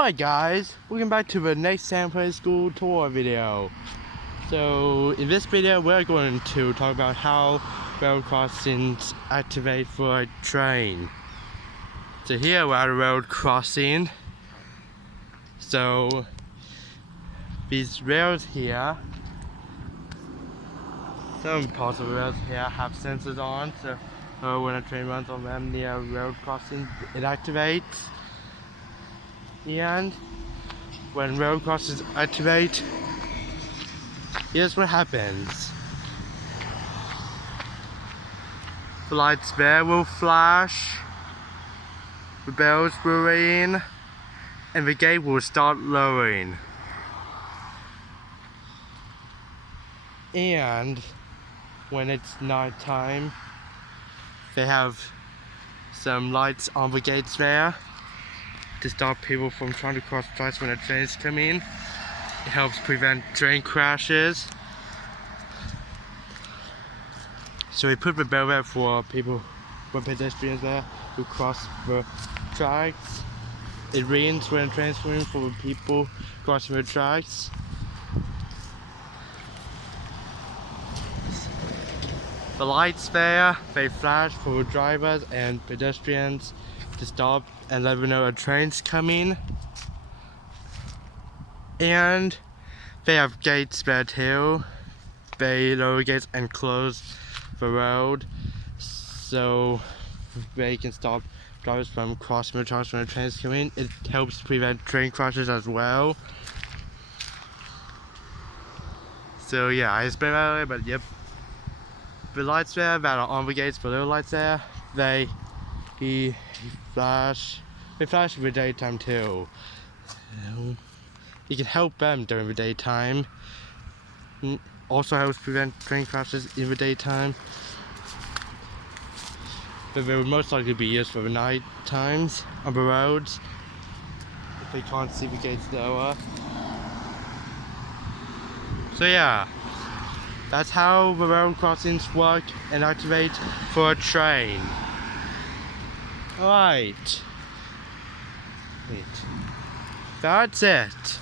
Alright guys, welcome back to the next San Francisco tour video. So in this video we're going to talk about how road crossings activate for a train. So here we're at a road crossing. So these rails here, some parts of the rails here have sensors on, so when a train runs on them near a road crossing it activates. And when road crossings activate, here's what happens. The lights there will flash, the bells will ring, and the gate will start lowering. And when it's night time, they have some lights on the gates there to stop people from trying to cross tracks when the trains come in. It helps prevent train crashes. So we put the bell there for people, for pedestrians there who cross the tracks. It rings when trains come in for the people crossing the tracks. The lights there, they flash for drivers and pedestrians to stop and let them know a train's coming. And they have gates there too. They lower gates and close the road so they can stop drivers from crossing the tracks when the trains come in. It helps prevent train crashes as well. So yeah, I explained that earlier, but yep. The lights there that are on the gates, the little lights there, they flash in the daytime too. You can help them during the daytime. Also helps prevent train crashes in the daytime. But they would most likely be used for the night times on the roads if they can't see the gates lower. So yeah, that's how the road crossings work and activate for a train. Alright. That's it.